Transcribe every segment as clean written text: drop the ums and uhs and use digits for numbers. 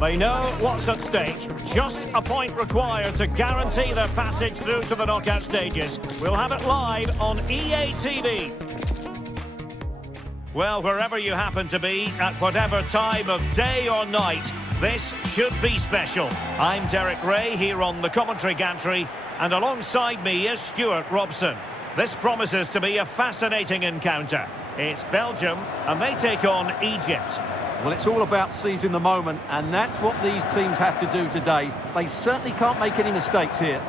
They know what's at stake. Just a point required to guarantee their passage through to the knockout stages. We'll have it live on EA TV. Well, wherever you happen to be, at whatever time of day or night, this should be special. I'm Derek Ray here on the commentary gantry, and alongside me is Stuart Robson. This promises to be a fascinating encounter. It's Belgium, and they take on Egypt. Well, it's all about seizing the moment, and that's what these teams have to do today. They certainly can't make any mistakes here.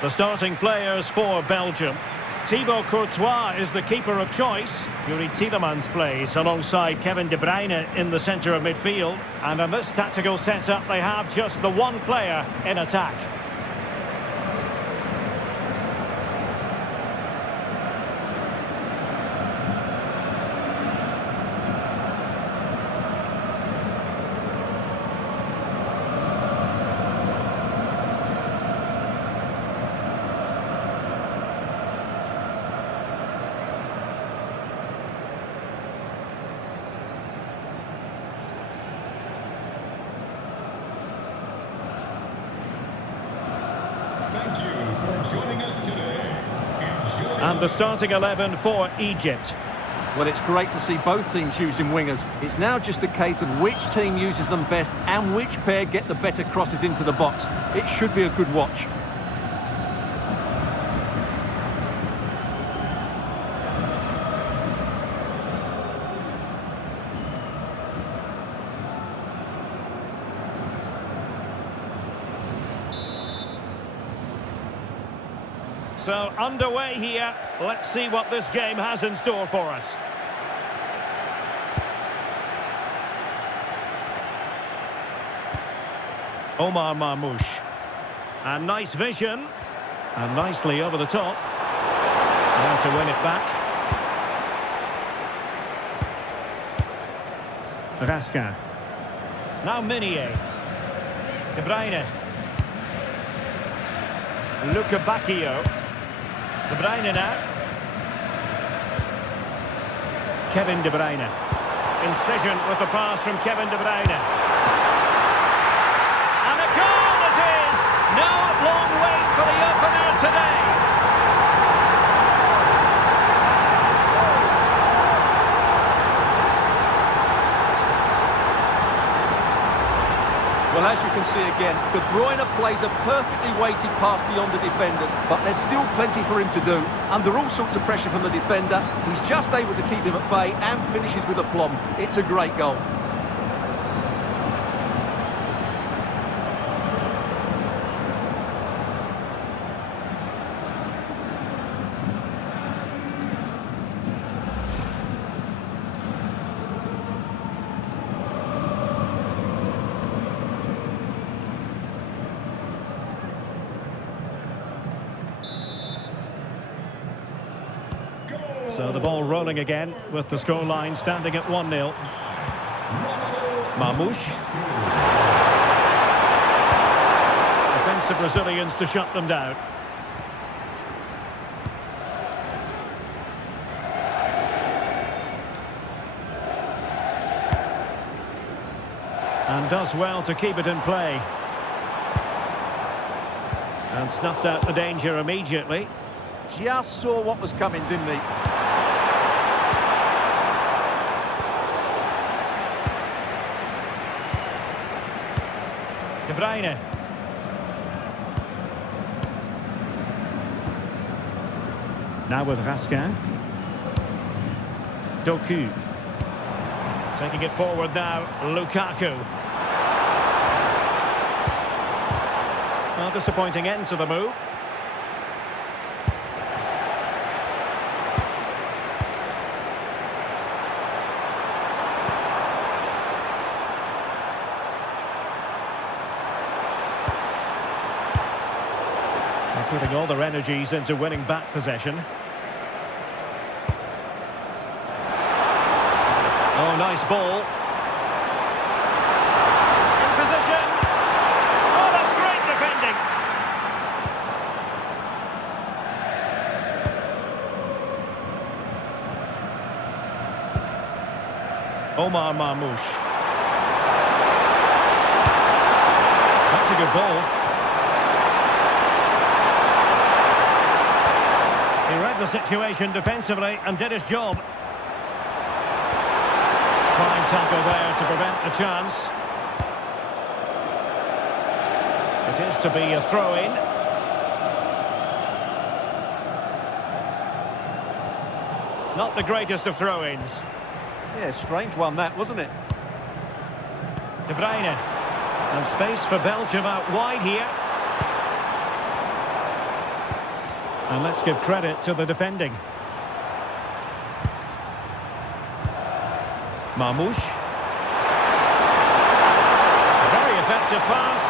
The starting players for Belgium. Thibaut Courtois is the keeper of choice. Yuri Tielemans plays alongside Kevin De Bruyne in the centre of midfield. And in this tactical setup, they have just the one player in attack. Joining us today. And the starting 11 for Egypt. Well, it's great to see both teams using wingers. It's now just a case of which team uses them best and which pair get the better crosses into the box. It should be a good watch. So, underway here. Let's see what this game has in store for us. Omar Marmoush. And nice vision. And nicely over the top. Now to win it back. Raskin. Now Minier. De Bruyne. Luca Bacchio. De Bruyne now. Kevin De Bruyne. Incision with the pass from Kevin De Bruyne. And a goal it is! No long wait for the opener today. Well, as you can see again, De Bruyne plays a perfectly weighted pass beyond the defenders, but there's still plenty for him to do. Under all sorts of pressure from the defender, he's just able to keep him at bay and finishes with aplomb. It's a great goal. So the ball rolling again with the scoreline standing at 1-0. Marmoush. Defensive Brazilians to shut them down. And does well to keep it in play. And snuffed out the danger immediately. Just saw what was coming, didn't he? De Bruyne. Now with Raskin. Doku. Taking it forward now, Lukaku. Well, disappointing end to the move. They're putting all their energies into winning back possession. Oh, nice ball. In position. Oh, that's great defending. Omar Marmoush. That's a good ball. He read the situation defensively and did his job. Fine tackle there to prevent the chance. It is to be a throw-in. Not the greatest of throw-ins. Yeah, strange one that, wasn't it? De Bruyne. And space for Belgium out wide here. And let's give credit to the defending. Marmoush. Very effective pass.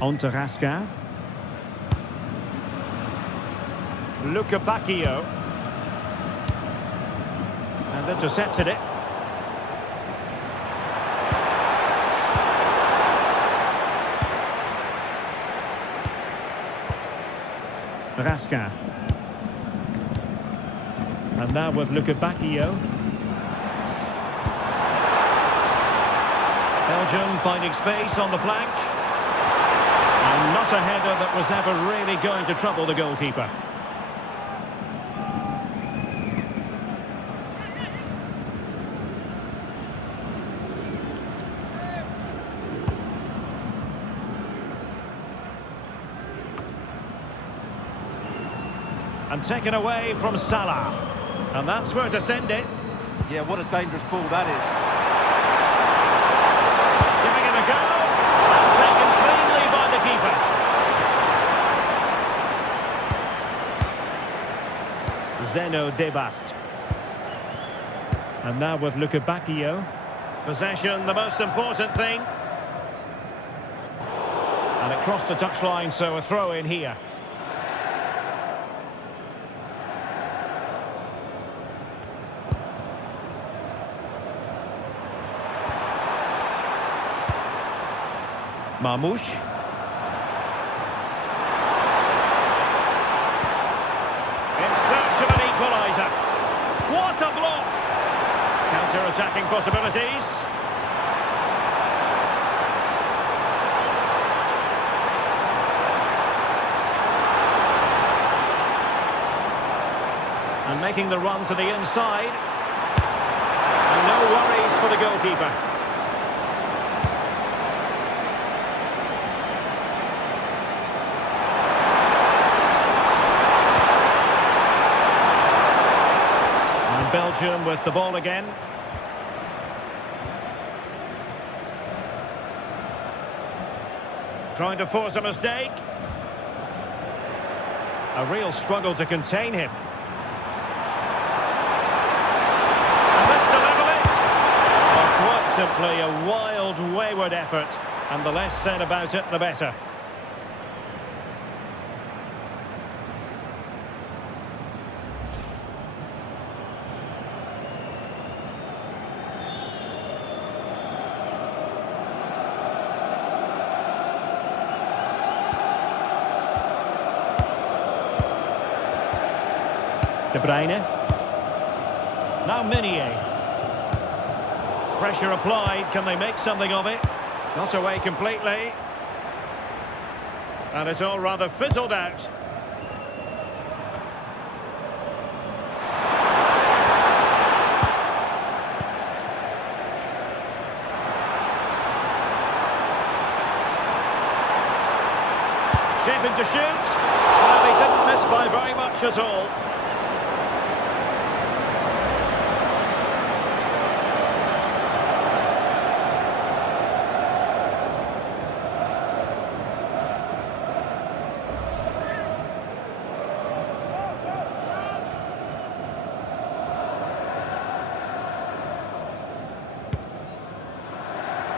On to Rasca. Luca Bacchio. And intercepted it. Rasca. And now with Luca Bacchio. Belgium finding space on the flank. And not a header that was ever really going to trouble the goalkeeper. And taken away from Salah. And that's where to send it. Yeah, what a dangerous ball that is. Giving it a go. And taken cleanly by the keeper. Zeno Debast. And now with Luca Bacchio. Possession, the most important thing. And it crossed the touchline, so a throw in here. Marmoush. In search of an equaliser. What a block! Counter-attacking possibilities. And making the run to the inside. And no worries for the goalkeeper. Belgium with the ball again. Trying to force a mistake. A real struggle to contain him. And this to level it. Well, quite simply a wild, wayward effort. And the less said about it, the better. De Bruyne. Now Meunier. Pressure applied. Can they make something of it? Not away completely. And it's all rather fizzled out. hoping to shoot. Well, he didn't miss by very much at all.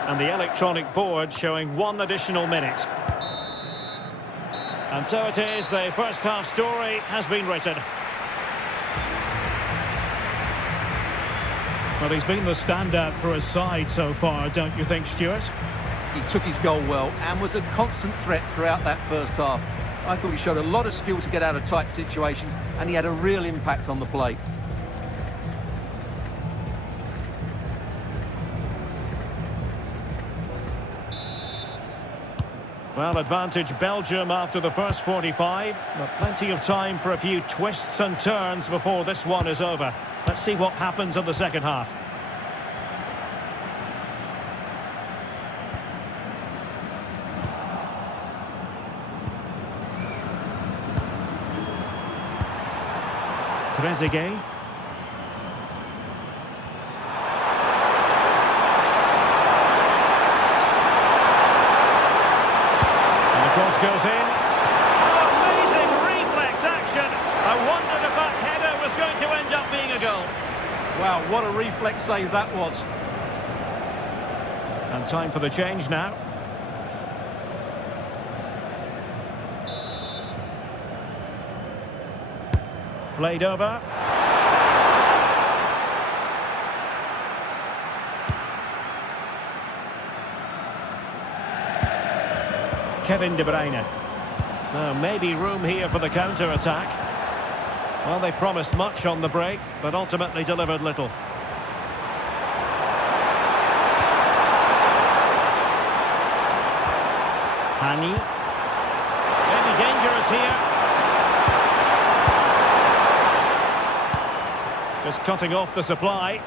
And the electronic board showing 1 additional minute. And so it is, the first half story has been written. Well, he's been the standout for his side so far, don't you think, Stuart? He took his goal well and was a constant threat throughout that first half. I thought he showed a lot of skill to get out of tight situations, and he had a real impact on the play. Well, advantage Belgium after the first 45, but plenty of time for a few twists and turns before this one is over. Let's see what happens in the second half. Trezeguet. Cross goes in. Oh, amazing reflex action. I wondered if that header was going to end up being a goal. Wow, what a reflex save that was. And time for the change now. Played over. Kevin De Bruyne. Maybe room here for the counter-attack. Well, they promised much on the break, but ultimately delivered little. Hani. Maybe dangerous here. Just cutting off the supply.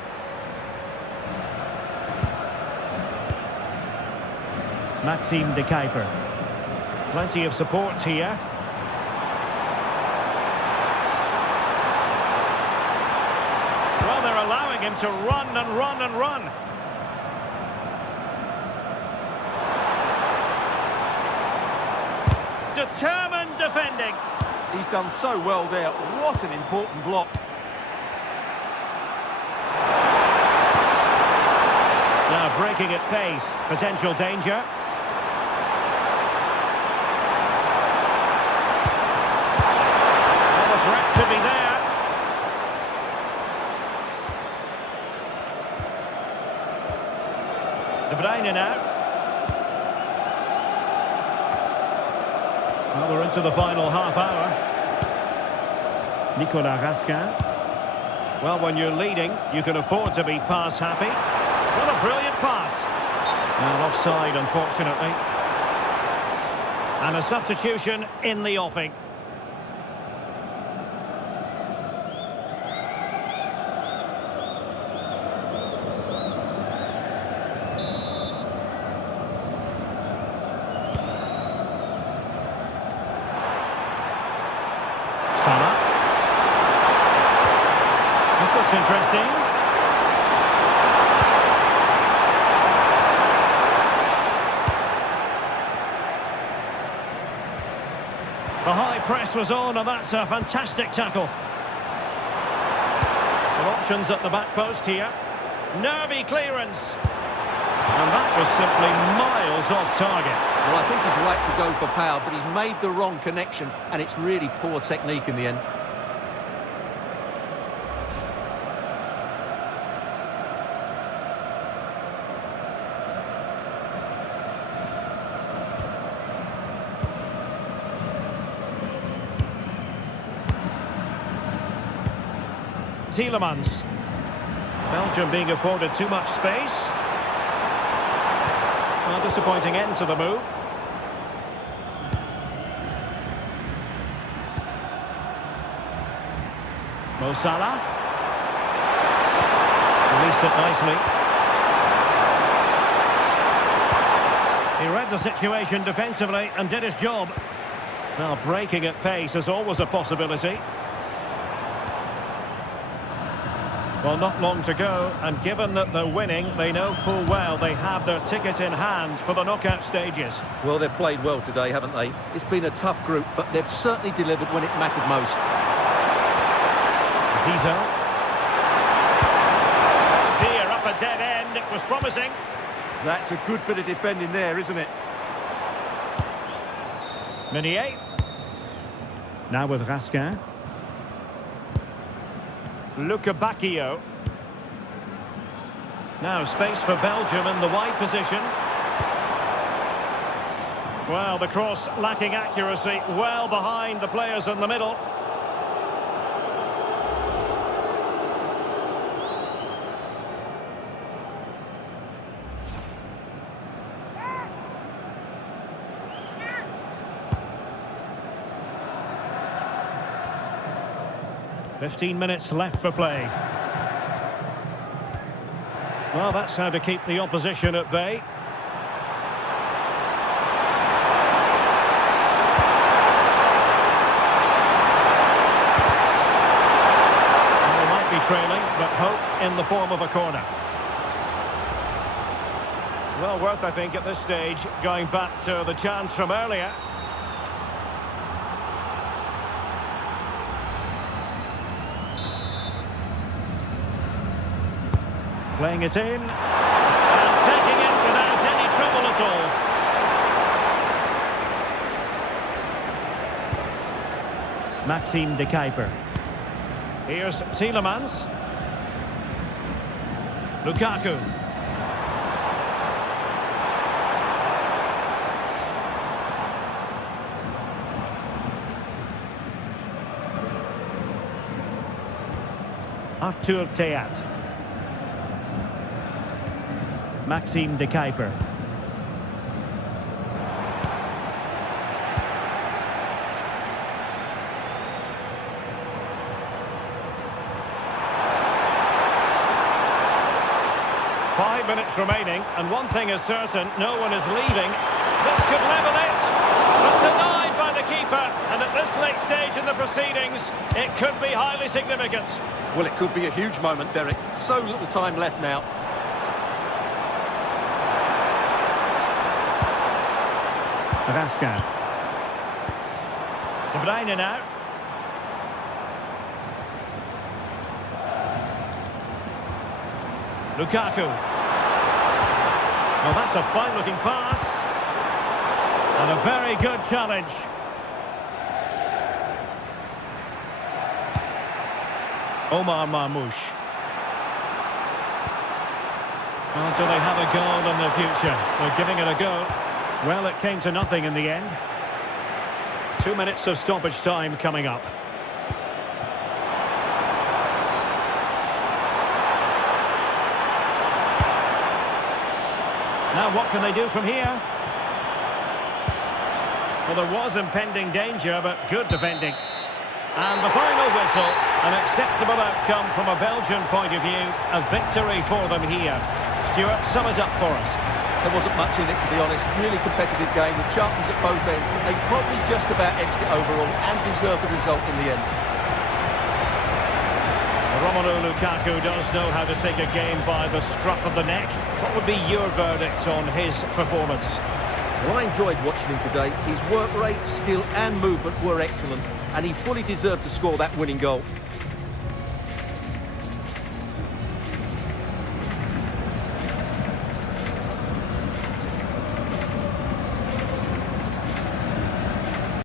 Maxime de Kuiper. Plenty of support here. Well, they're allowing him to run and run and run. Determined defending. He's done so well there. What an important block. Now breaking at pace. Potential danger. To be there. De Bruyne now. Well, we're into the final half hour. Nicolas Raskin. Well, when you're leading, you can afford to be pass happy. What a brilliant pass. Well, offside, unfortunately. And a substitution in the offing. This looks interesting. The high press was on, and that's a fantastic tackle. Some options at the back post here. Nervy clearance. And that was simply miles off target. Well, I think he's right to go for power, but he's made the wrong connection, and it's really poor technique in the end. Tielemans. Belgium being afforded too much space. Well, disappointing end to the move. Mo Salah. Released it nicely. He read the situation defensively and did his job. Well, breaking at pace is always a possibility. Well, not long to go, and given that they're winning, they know full well they have their ticket in hand for the knockout stages. Well, they've played well today, haven't they? It's been a tough group, but they've certainly delivered when it mattered most. Zizou. Oh dear, up a dead end. It was promising. That's a good bit of defending there, isn't it? Meunier. Now with Raskin. Luca Bacchio. Now space for Belgium in the wide position. Well, the cross lacking accuracy, well behind the players in the middle. "15 minutes left for play." Well, that's how to keep the opposition at bay. They might be trailing, but hope in the form of a corner. Well worth, I think, at this stage, going back to the chance from earlier. Playing it in, and taking it without any trouble at all. Maxime de Kuiper. Here's Tielemans. Lukaku. Arthur Theat. Maxime de Kuiper. Five minutes remaining, and one thing is certain, no one is leaving. This could level it, but denied by the keeper, and at this late stage in the proceedings, it could be highly significant. Well, it could be a huge moment, Derek. So little time left now. Raskin. De Bruyne now. Lukaku. Well, that's a fine-looking pass. And a very good challenge. Omar Marmoush. Well, do they have a goal in the future? They're giving it a go. Well, it came to nothing in the end. 2 minutes of stoppage time coming up. Now what can they do from here? Well, there was impending danger, but good defending. And the final whistle, an acceptable outcome from a Belgian point of view, a victory for them here. Stuart, sum it up for us. There wasn't much in it, to be honest. Really competitive game with chances at both ends, but they probably just about edged it overall and deserved the result in the end. Romelu Lukaku does know how to take a game by the scruff of the neck. What would be your verdict on his performance? Well, I enjoyed watching him today. His work rate, skill and movement were excellent, and he fully deserved to score that winning goal.